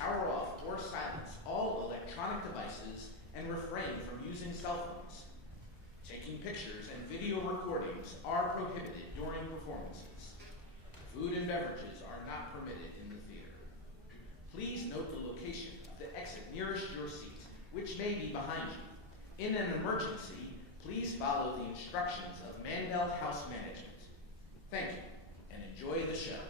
power off or silence all electronic devices and refrain from using cell phones. Taking pictures and video recordings are prohibited during performances. Food and beverages are not permitted in the theater. Please note the location of the exit nearest your seat, which may be behind you. In an emergency, please follow the instructions of Mandell House Management. Thank you, and enjoy the show.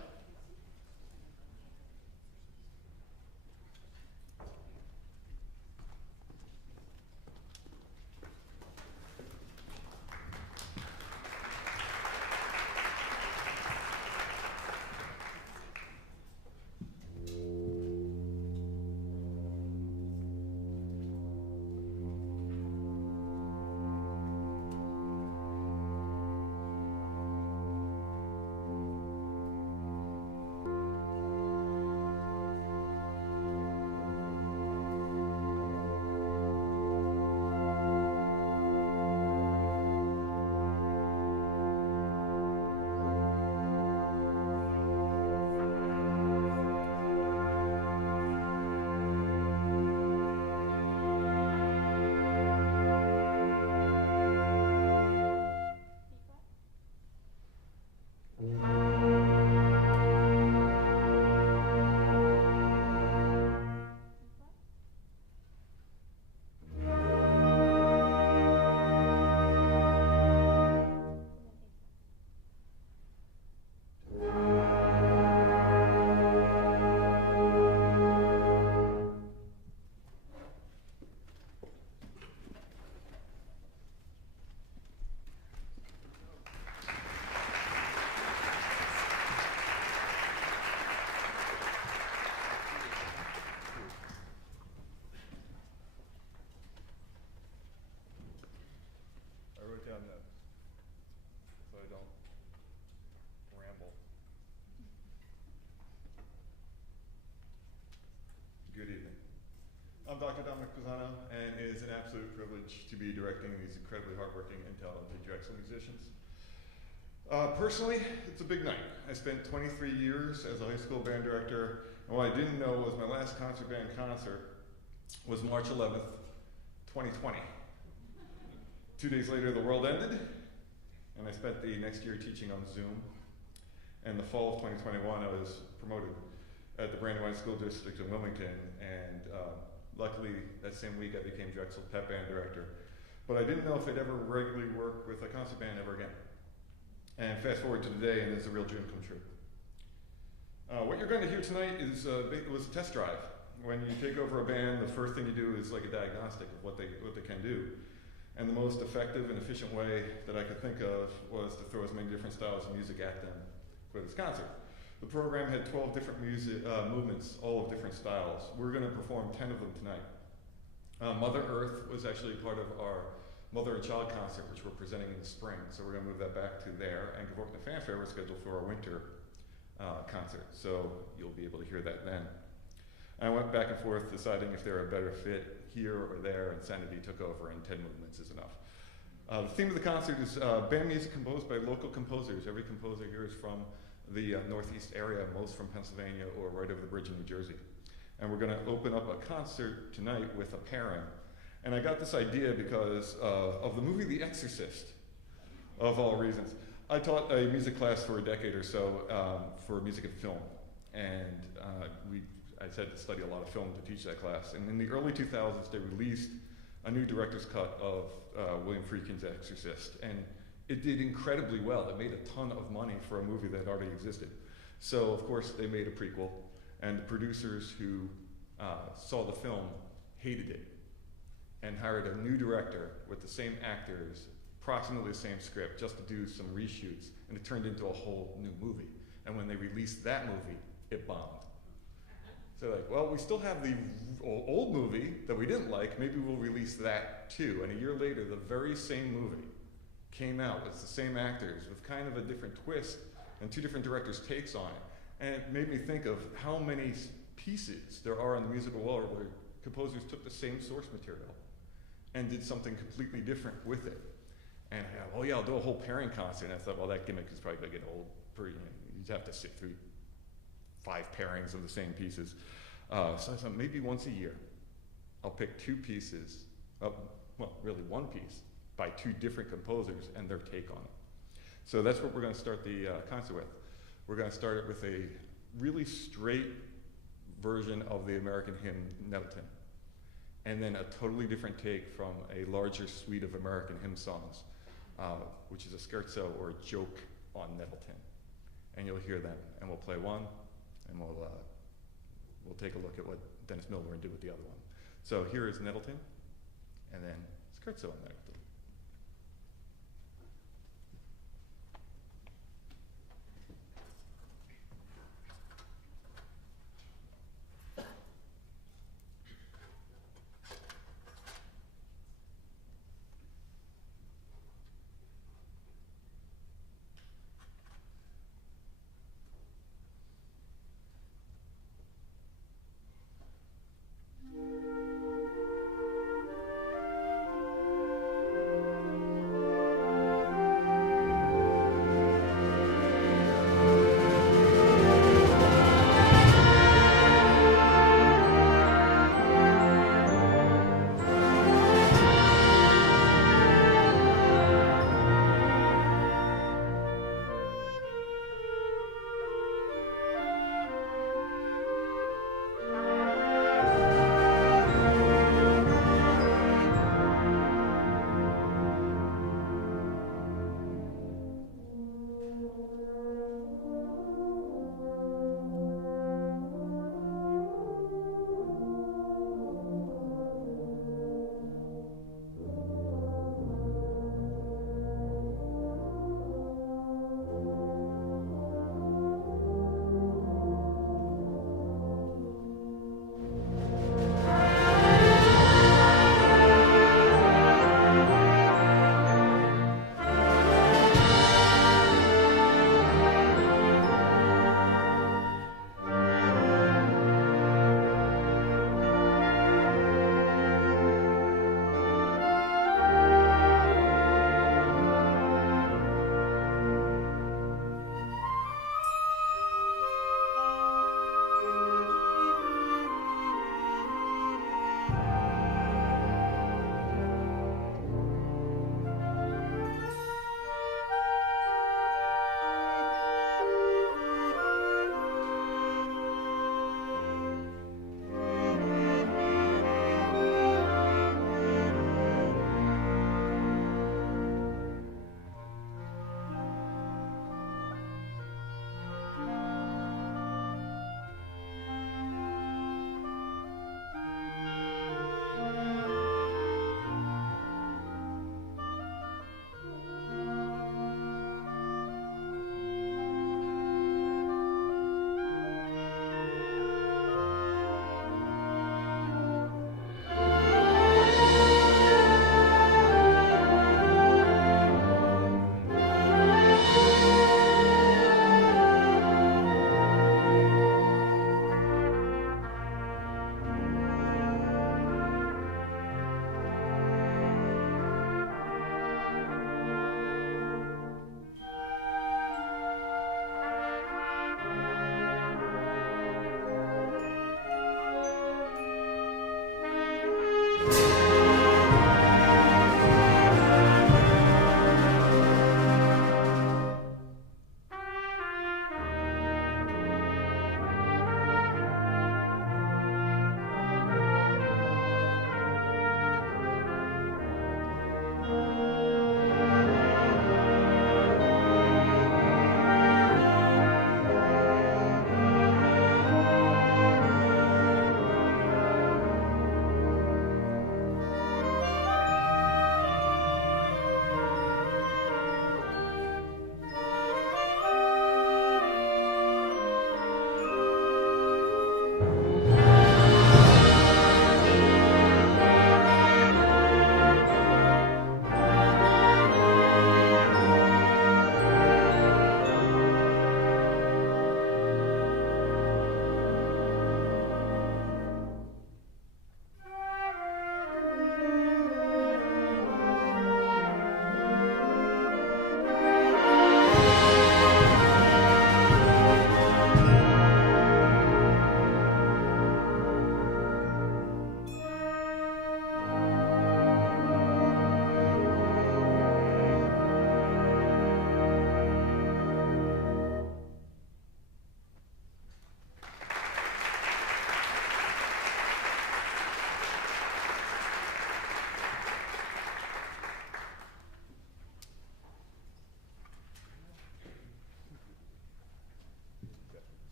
So I don't ramble. Good evening. I'm Dr. Dominic Pisano, and it is an absolute privilege to be directing these incredibly hardworking and talented Drexel musicians. Personally, it's a big night. I spent 23 years as a high school band director, and what I didn't know was my last concert band concert was March 11th, 2020. 2 days later, the world ended, and I spent the next year teaching on Zoom. And the fall of 2021, I was promoted at the Brandywine School District in Wilmington, and luckily, that same week, I became Drexel Pep Band Director. But I didn't know if I'd ever regularly work with a concert band ever again. And fast forward to today, and it's a real dream come true. What you're going to hear tonight is it was a test drive. When you take over a band, the first thing you do is like a diagnostic of what they can do. And the most effective and efficient way that I could think of was to throw as many different styles of music at them for this concert. The program had 12 different music movements, all of different styles. We're going to perform 10 of them tonight. Mother Earth was actually part of our Mother and Child concert, which we're presenting in the spring. So we're going to move that back to there. And Gavorkna Fanfare was scheduled for our winter concert. So you'll be able to hear that then. I went back and forth deciding if they were a better fit here or there, and sanity took over, and 10 movements is enough. The theme of the concert is band music composed by local composers. Every composer here is from the Northeast area, most from Pennsylvania or right over the bridge in New Jersey. And we're going to open up a concert tonight with a pairing. And I got this idea because of the movie The Exorcist, of all reasons. I taught a music class for a decade or so for music and film. And I had to study a lot of film to teach that class. And in the early 2000s, they released a new director's cut of William Friedkin's Exorcist. And it did incredibly well. It made a ton of money for a movie that already existed. So, of course, they made a prequel. And the producers who saw the film hated it and hired a new director with the same actors, approximately the same script, just to do some reshoots. And it turned into a whole new movie. And when they released that movie, it bombed. So they're like, well, we still have the old movie that we didn't like, maybe we'll release that too. And a year later, the very same movie came out with the same actors with kind of a different twist and two different directors' takes on it. And it made me think of how many pieces there are in the musical world where composers took the same source material and did something completely different with it. And I thought, oh yeah, I'll do a whole pairing concert. And I thought, well, that gimmick is probably gonna get old. You'd have to sit through 5 pairings of the same pieces. So maybe once a year, I'll pick two pieces, well, really one piece, by two different composers and their take on it. So that's what we're going to start the concert with. We're going to start it with a really straight version of the American hymn, Nettleton, and then a totally different take from a larger suite of American hymn songs, which is a scherzo or a joke on Nettleton. And you'll hear them, and we'll play one, and we'll take a look at what Dennis Milburn did with the other one. So here is Nettleton, and then Scherzo on Nettleton.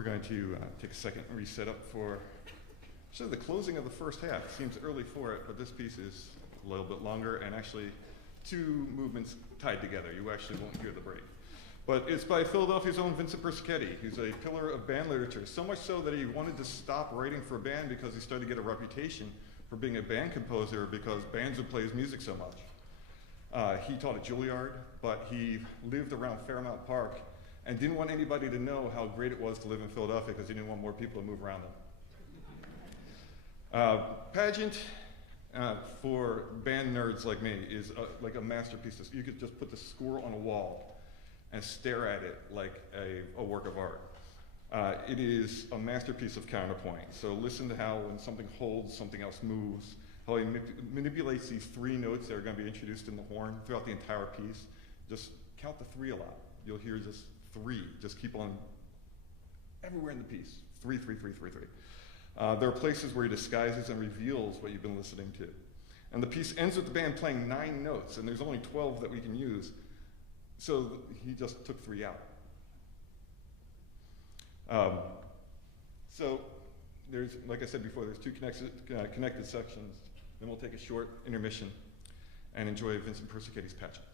we're going to take a second and reset up for the closing of the first half. It seems early for it, but this piece is a little bit longer and actually 2 movements tied together. You actually won't hear the break. But it's by Philadelphia's own Vincent Persichetti, who's a pillar of band literature, so much so that he wanted to stop writing for a band because he started to get a reputation for being a band composer because bands would play his music so much. He taught at Juilliard, but he lived around Fairmount Park and didn't want anybody to know how great it was to live in Philadelphia because he didn't want more people to move around them. Pageant, for band nerds like me, is like a masterpiece. You could just put the score on a wall and stare at it like a work of art. It is a masterpiece of counterpoint. So listen to how when something holds, something else moves, how he manipulates these 3 notes that are going to be introduced in the horn throughout the entire piece. Just count the 3 a lot. You'll hear just 3, just keep on everywhere in the piece. 3, 3, 3, 3, 3. There are places where he disguises and reveals what you've been listening to. And the piece ends with the band playing 9 notes, and there's only 12 that we can use. So he just took 3 out. So there's, like I said before, there's 2 connected sections. Then we'll take a short intermission and enjoy Vincent Persicchetti's Pageant.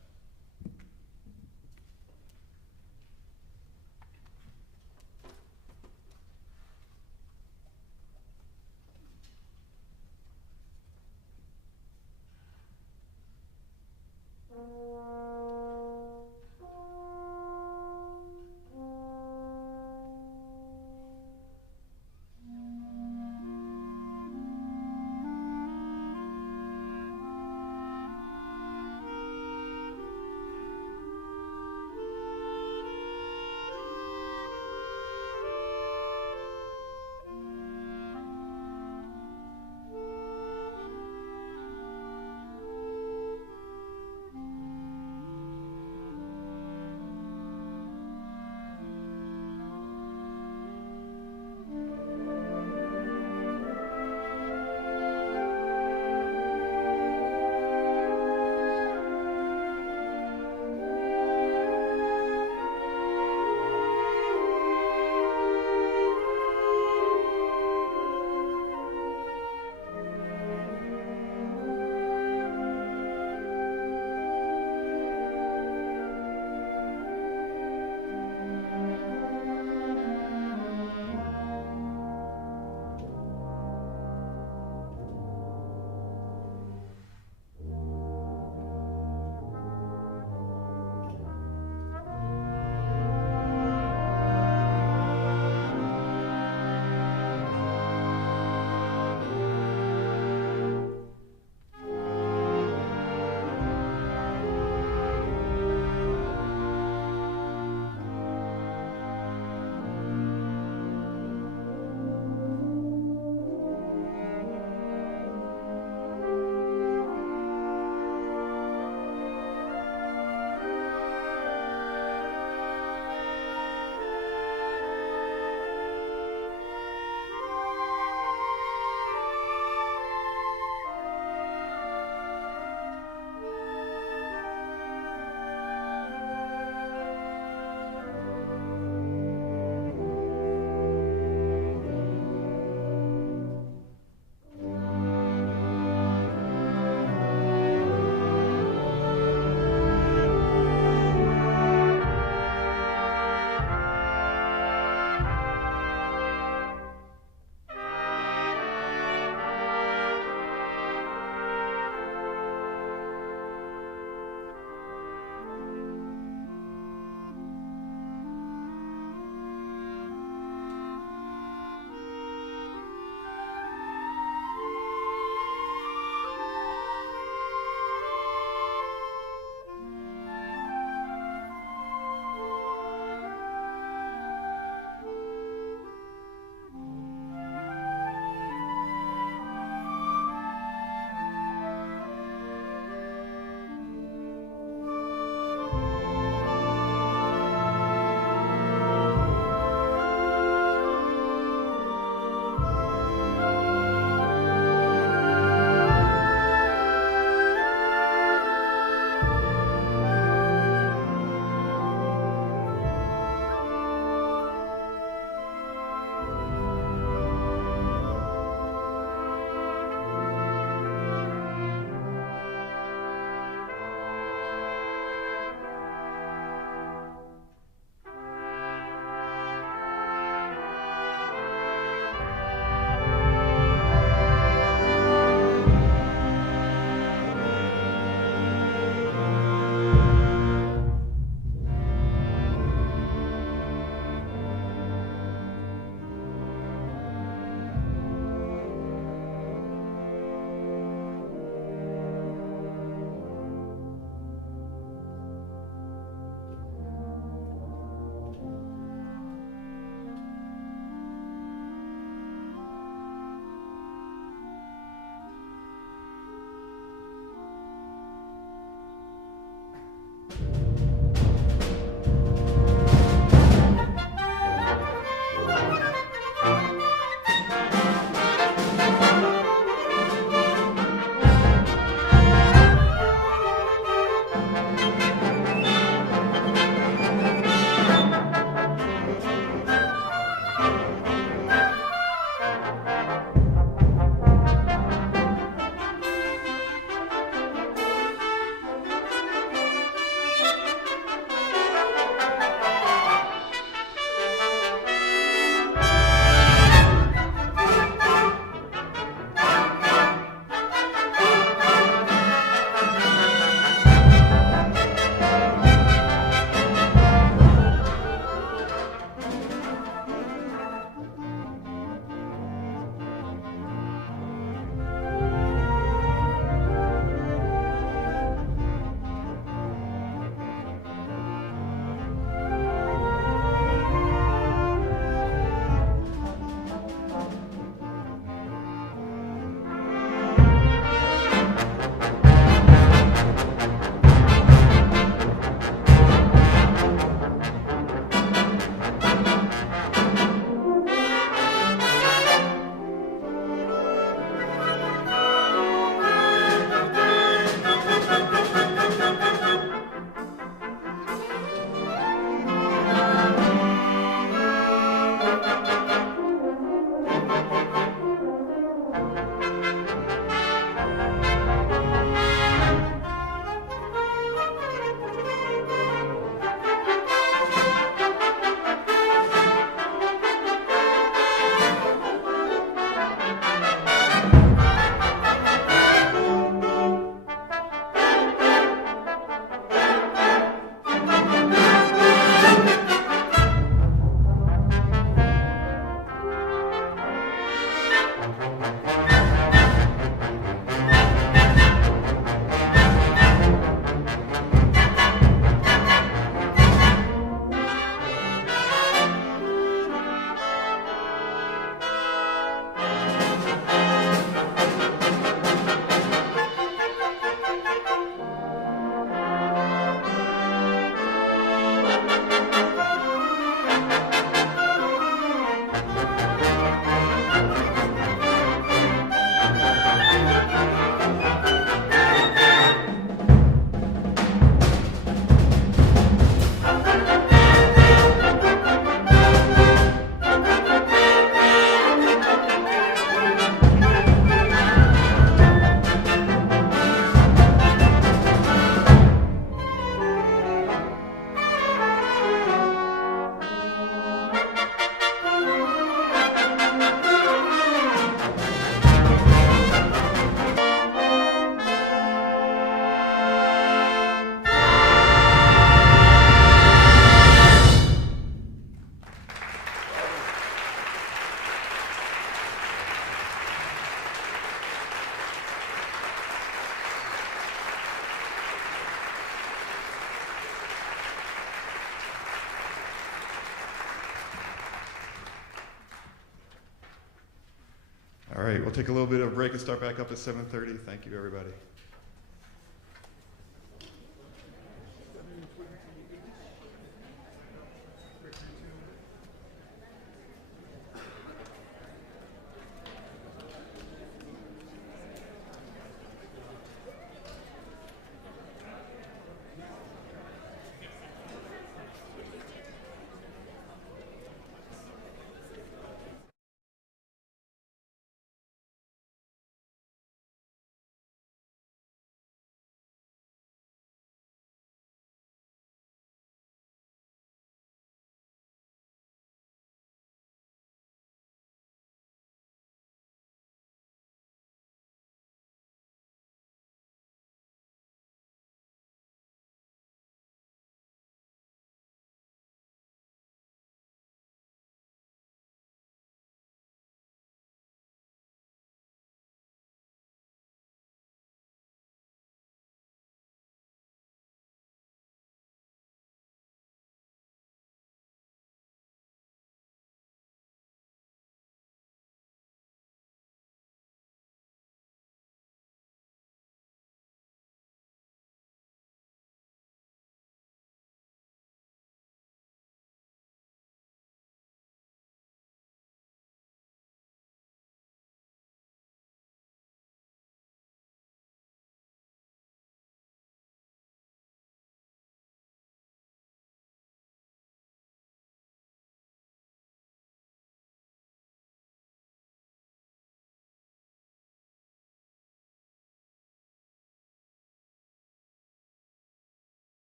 right, we'll take a little bit of a break and start back up at 7:30. Thank you, everybody.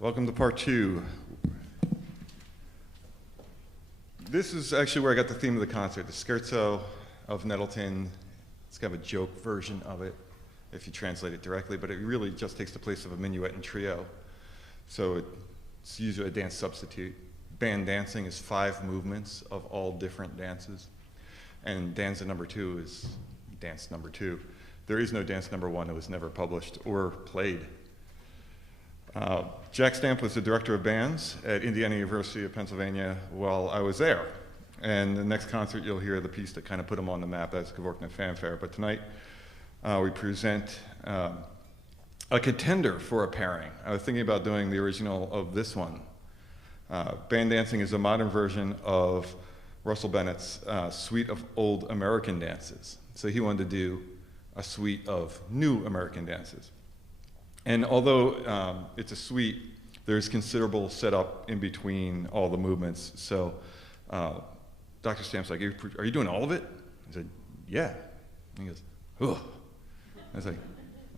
Welcome to part 2. This is actually where I got the theme of the concert, the Scherzo of Nettleton. It's kind of a joke version of it, if you translate it directly, but it really just takes the place of a minuet and trio. So it's usually a dance substitute. Bandancing is 5 movements of all different dances. And Danza No. 2 is dance number 2. There is no dance number 1. It was never published or played. Jack Stamp was the director of bands at Indiana University of Pennsylvania while I was there. And the next concert, you'll hear the piece that kind of put him on the map. That's Gavorkna Fanfare. But tonight, we present a contender for a pairing. I was thinking about doing the original of this one. Bandancing is a modern version of Russell Bennett's suite of old American dances. So he wanted to do a suite of new American dances. And although it's a suite, there's considerable setup in between all the movements. So Dr. Stamp's like, are you doing all of it? I said, yeah. And he goes, oh. I was like,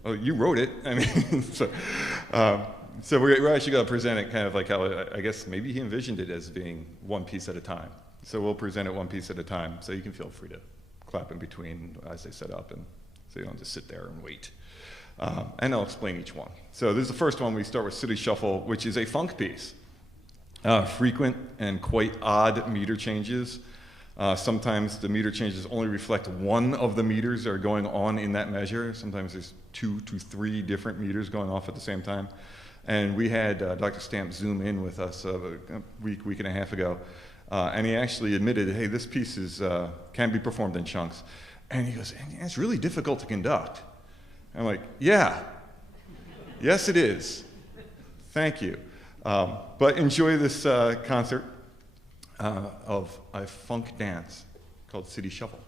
oh, you wrote it. I mean, so we're actually going to present it kind of like how I guess maybe he envisioned it as being one piece at a time. So we'll present it one piece at a time. So you can feel free to clap in between as they set up, and so you don't just sit there and wait. And I'll explain each one. So this is the first one. We start with City Shuffle, which is a funk piece. Frequent and quite odd meter changes. Sometimes the meter changes only reflect one of the meters that are going on in that measure. Sometimes there's 2 to 3 different meters going off at the same time. And we had Dr. Stamp zoom in with us a week and a half ago. And he actually admitted, hey, this piece can be performed in chunks. And he goes, it's really difficult to conduct. I'm like, yeah, yes it is. Thank you. But enjoy this concert of a funk dance called City Shuffle.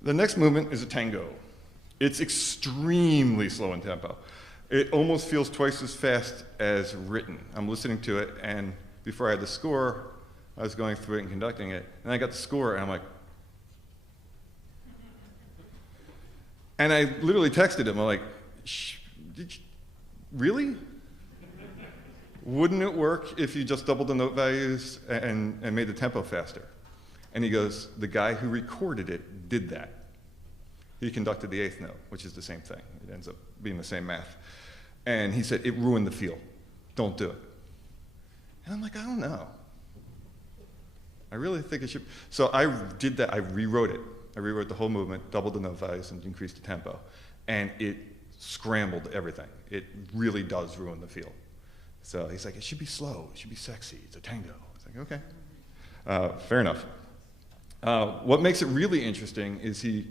The next movement is a tango. It's extremely slow in tempo. It almost feels twice as fast as written. I'm listening to it, and before I had the score, I was going through it and conducting it, and I got the score, and I'm like, and I literally texted him, I'm like, really? Wouldn't it work if you just doubled the note values and made the tempo faster? And he goes, the guy who recorded it did that. He conducted the 8th note, which is the same thing. It ends up being the same math. And he said, it ruined the feel. Don't do it. And I'm like, I don't know. I really think it should. So I did that. I rewrote it. I rewrote the whole movement, doubled the note values, and increased the tempo. And it scrambled everything. It really does ruin the feel. So he's like, it should be slow, it should be sexy, it's a tango. It's like, okay, fair enough. What makes it really interesting is he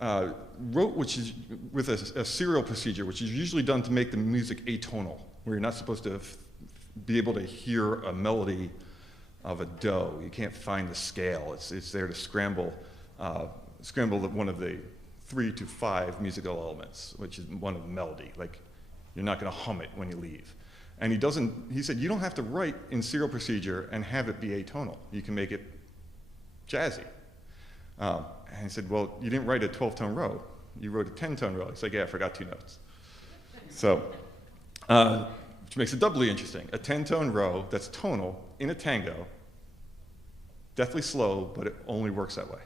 wrote, which is with a serial procedure, which is usually done to make the music atonal, where you're not supposed to be able to hear a melody of a do. You can't find the scale. It's there to scramble one of the 3 to 5 musical elements, which is one of the melody. Like, you're not going to hum it when you leave. And he said, you don't have to write in serial procedure and have it be atonal. You can make it jazzy. And he said, well, you didn't write a 12-tone row. You wrote a 10-tone row. He's like, yeah, I forgot 2 notes. So, which makes it doubly interesting. A 10-tone row that's tonal in a tango, deathly slow, but it only works that way.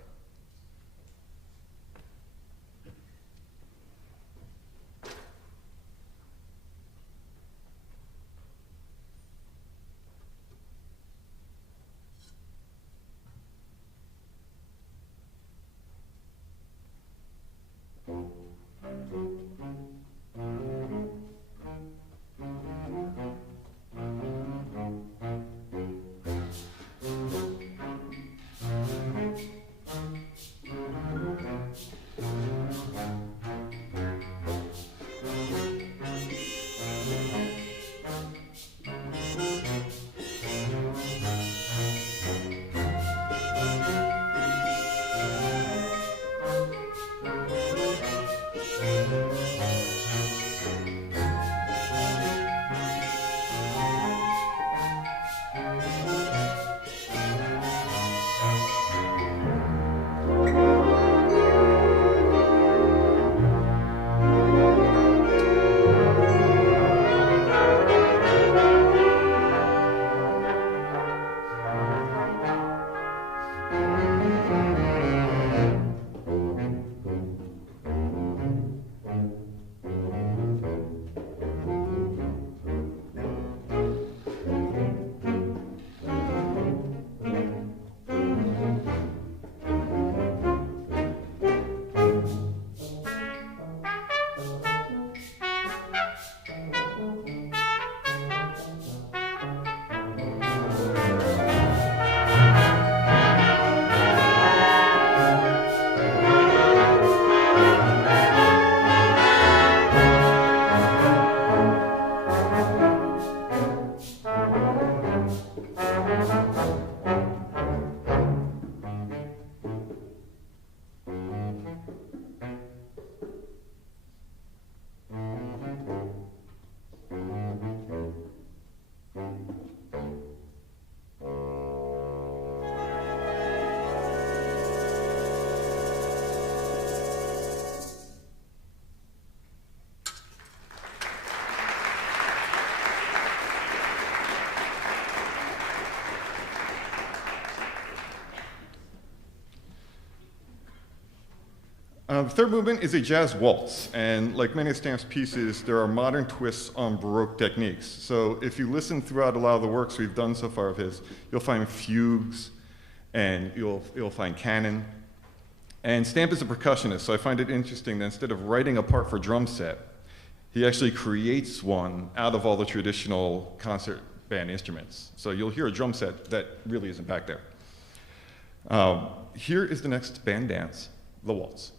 The third movement is a jazz waltz, and like many of Stamp's pieces, there are modern twists on Baroque techniques. So if you listen throughout a lot of the works we've done so far of his, you'll find fugues, and you'll find canon. And Stamp is a percussionist, so I find it interesting that instead of writing a part for drum set, he actually creates one out of all the traditional concert band instruments. So you'll hear a drum set that really isn't back there. Here is the next band dance, the waltz.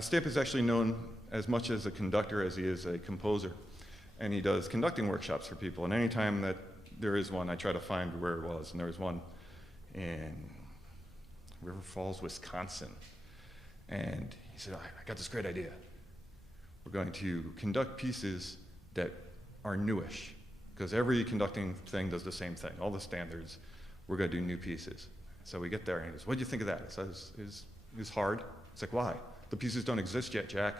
Stamp is actually known as much as a conductor as he is a composer. And he does conducting workshops for people. And anytime that there is one, I try to find where it was. And there was one in River Falls, Wisconsin. And he said, I got this great idea. We're going to conduct pieces that are newish, because every conducting thing does the same thing. All the standards, we're going to do new pieces. So we get there, and he goes, what do you think of that? I says, it's hard. It's like, why? The pieces don't exist yet, Jack.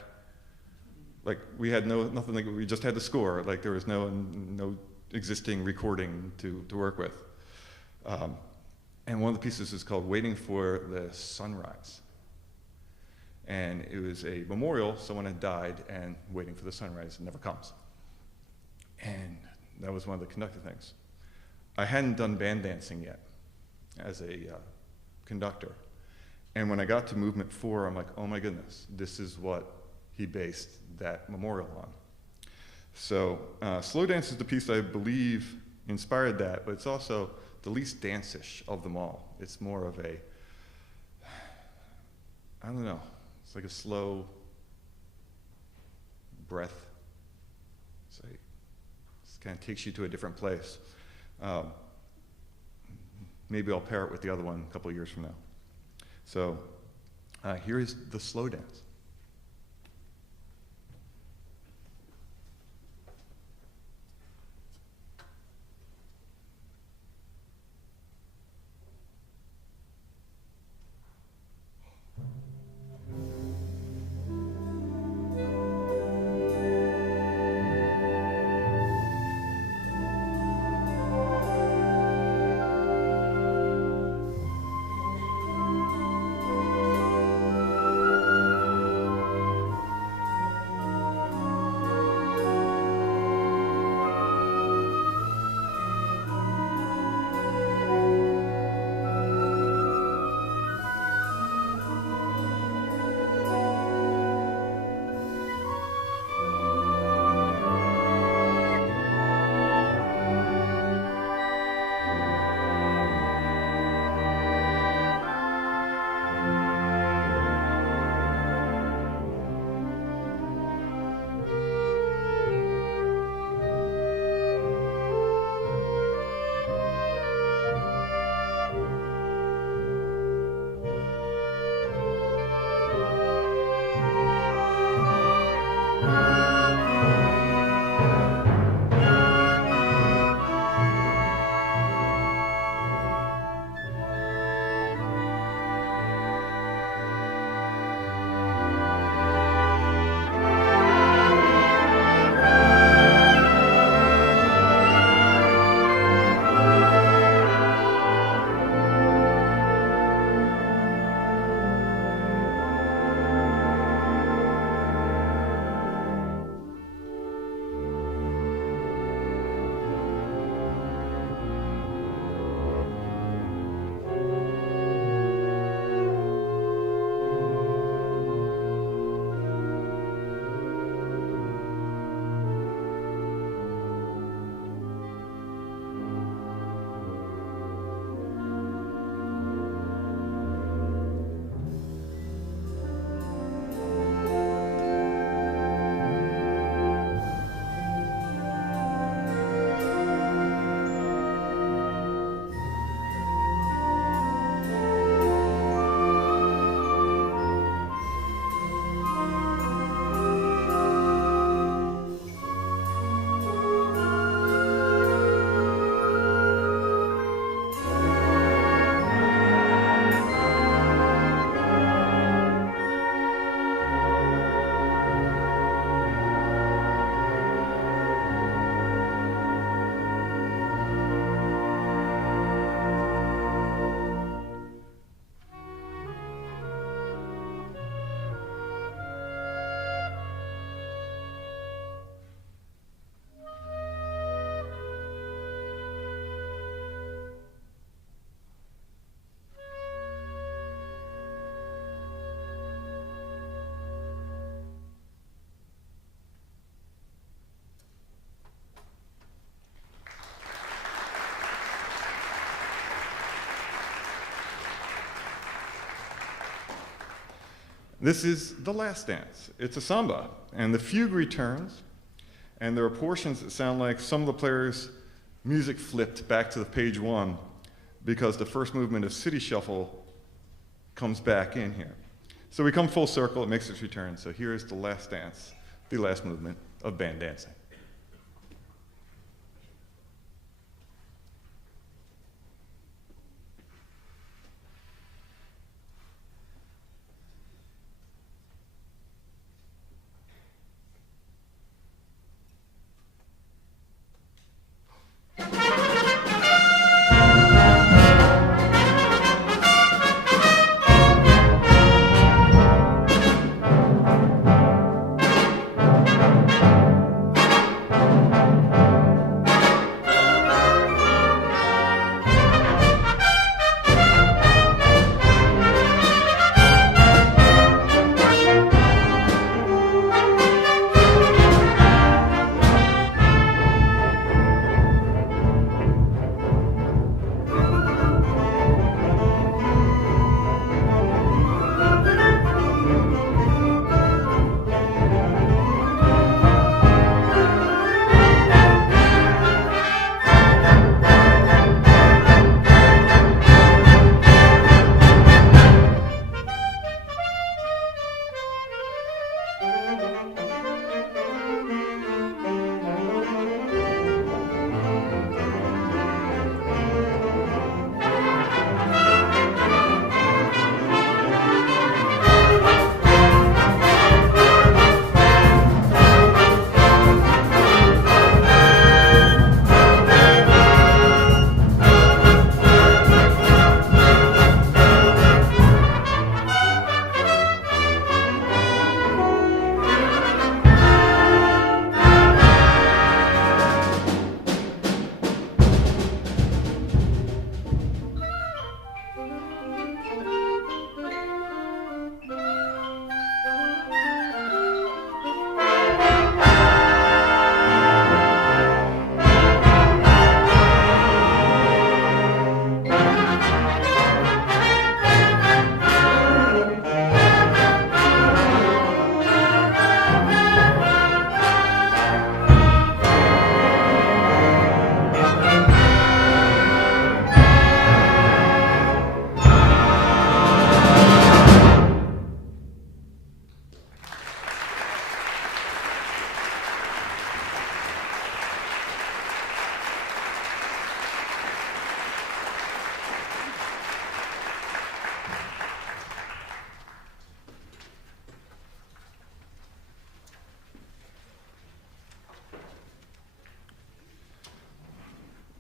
Like, we had nothing, like, we just had the score. Like, there was no existing recording to work with. And one of the pieces is called Waiting for the Sunrise. And it was a memorial, someone had died, and waiting for the sunrise, it never comes. And that was one of the conducting things. I hadn't done Bandancing yet as a conductor. And when I got to movement 4, I'm like, oh my goodness, this is what he based that memorial on. So Slow Dance is the piece I believe inspired that, but it's also the least dance-ish of them all. It's more of a, I don't know, it's like a slow breath. It's like, it kind of takes you to a different place. Maybe I'll pair it with the other one a couple of years from now. So here is the Slow Dance. This is the last dance. It's a samba, and the fugue returns, and there are portions that sound like some of the players' music flipped back to the page one because the first movement of City Shuffle comes back in here. So we come full circle, it makes its return. So here is the last dance, the last movement of Bandancing.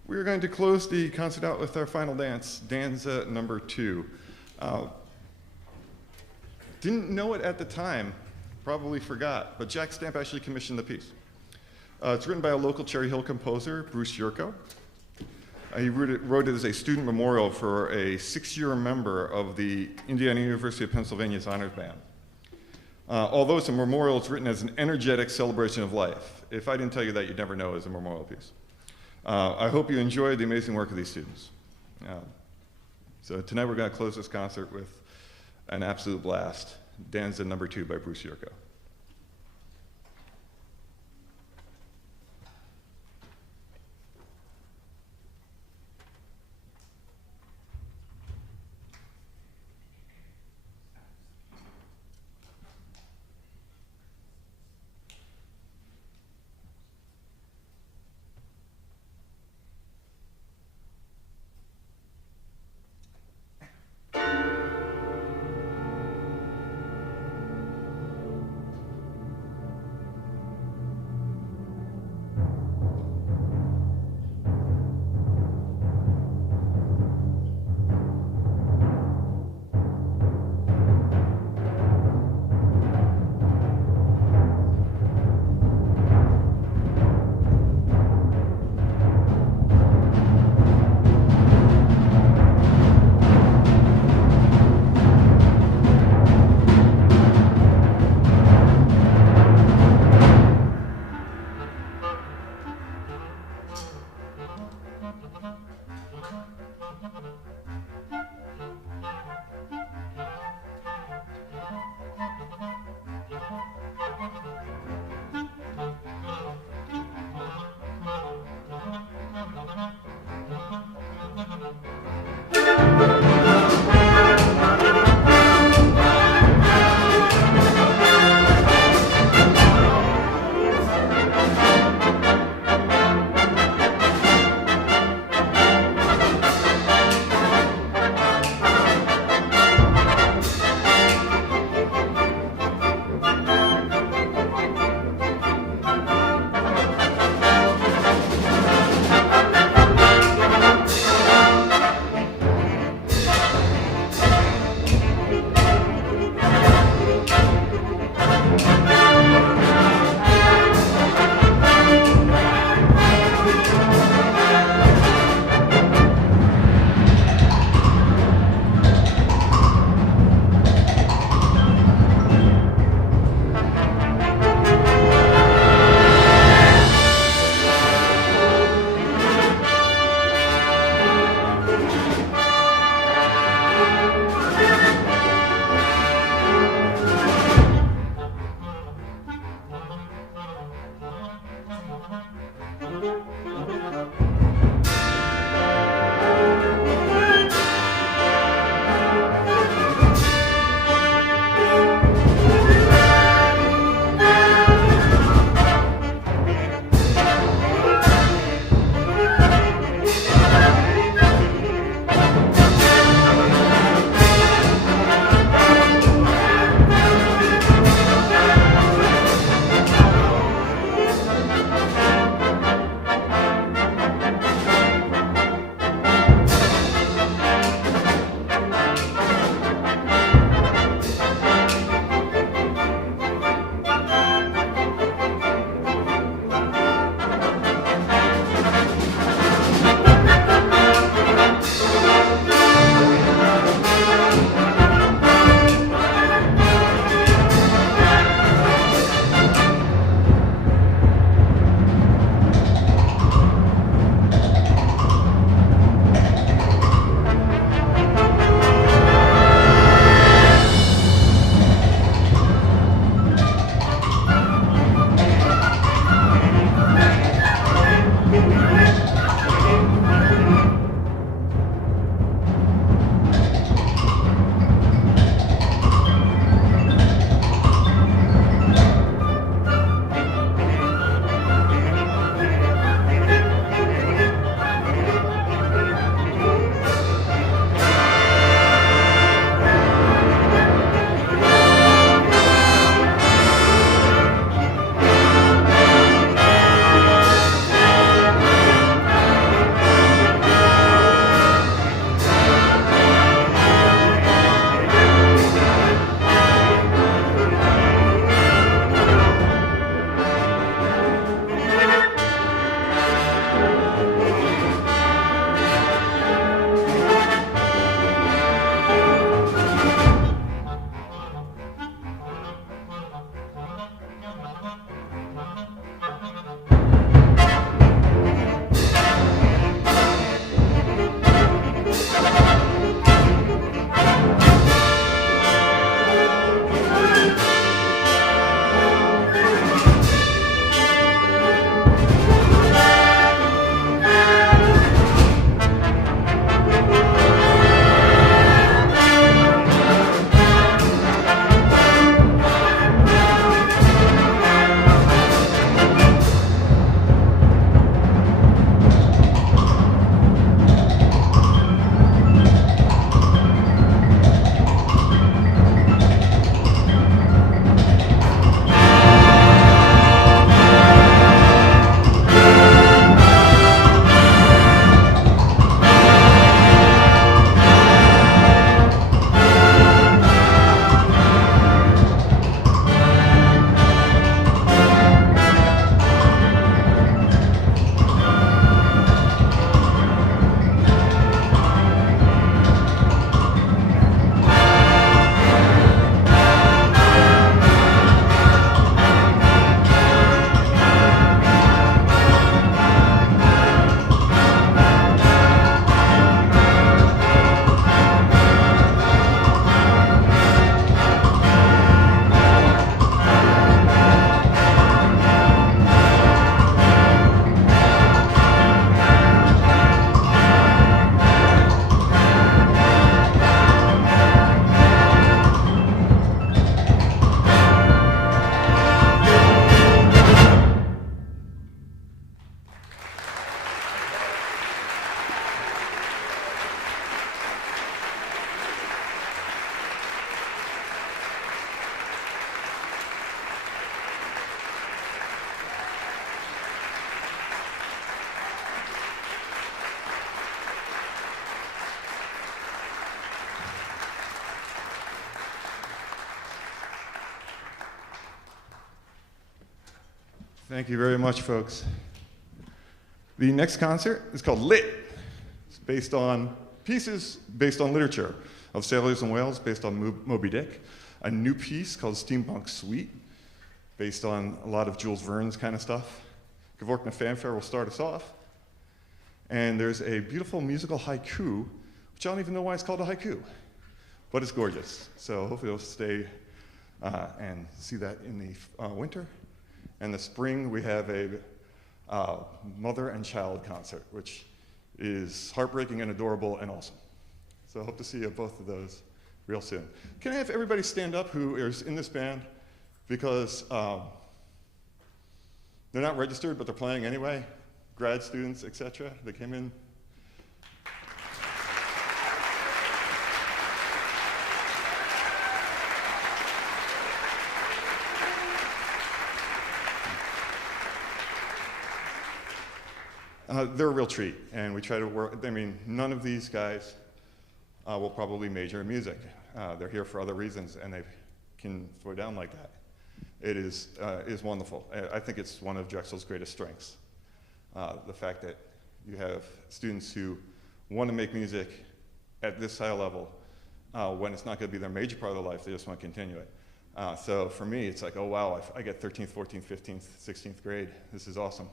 We're going to close the concert out with our final dance, Danza No. 2. Didn't know it at the time, probably forgot, but Jack Stamp actually commissioned the piece. It's written by a local Cherry Hill composer, Bruce Yurko. He wrote it as a student memorial for a 6-year member of the Indiana University of Pennsylvania's Honors Band. Although it's a memorial, it's written as an energetic celebration of life. If I didn't tell you that, you'd never know it was a memorial piece. I hope you enjoyed the amazing work of these students. So tonight we're going to close this concert with an absolute blast, Danza No. 2 by Bruce Yurko. Thank you very much, folks. The next concert is called Lit. It's based on pieces based on literature of sailors and whales based on Moby Dick. A new piece called Steampunk Suite based on a lot of Jules Verne's kind of stuff. Gavorkna Fanfare will start us off. And there's a beautiful musical haiku, which I don't even know why it's called a haiku, but it's gorgeous. So hopefully you'll stay and see that in the winter. And the spring, we have a mother and child concert, which is heartbreaking and adorable and awesome. So I hope to see you at both of those real soon. Can I have everybody stand up who is in this band? Because they're not registered, but they're playing anyway. Grad students, etc. They came in. They're a real treat, and we try to work. I mean, none of these guys will probably major in music. They're here for other reasons, and they can throw down like that. It is wonderful. I think it's one of Drexel's greatest strengths. The fact that you have students who want to make music at this high level when it's not going to be their major part of their life, they just want to continue it. So for me, it's like, oh wow, I get 13th, 14th, 15th, 16th grade. This is awesome.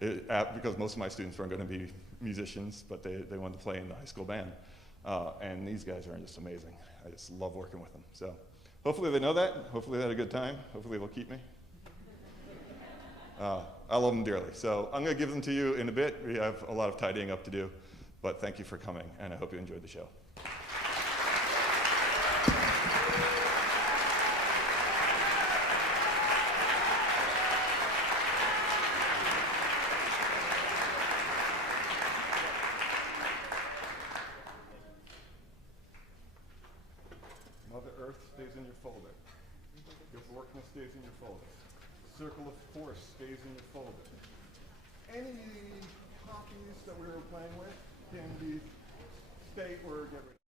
Because most of my students weren't going to be musicians, but they wanted to play in the high school band. And these guys are just amazing. I just love working with them. So hopefully they know that. Hopefully they had a good time. Hopefully they'll keep me. I love them dearly. So I'm going to give them to you in a bit. We have a lot of tidying up to do. But thank you for coming, and I hope you enjoyed the show. Mother Earth stays in your folder. Gavorkna stays in your folder. Circle of Force stays in your folder. Any copies that we were playing with can be stay or get rid of.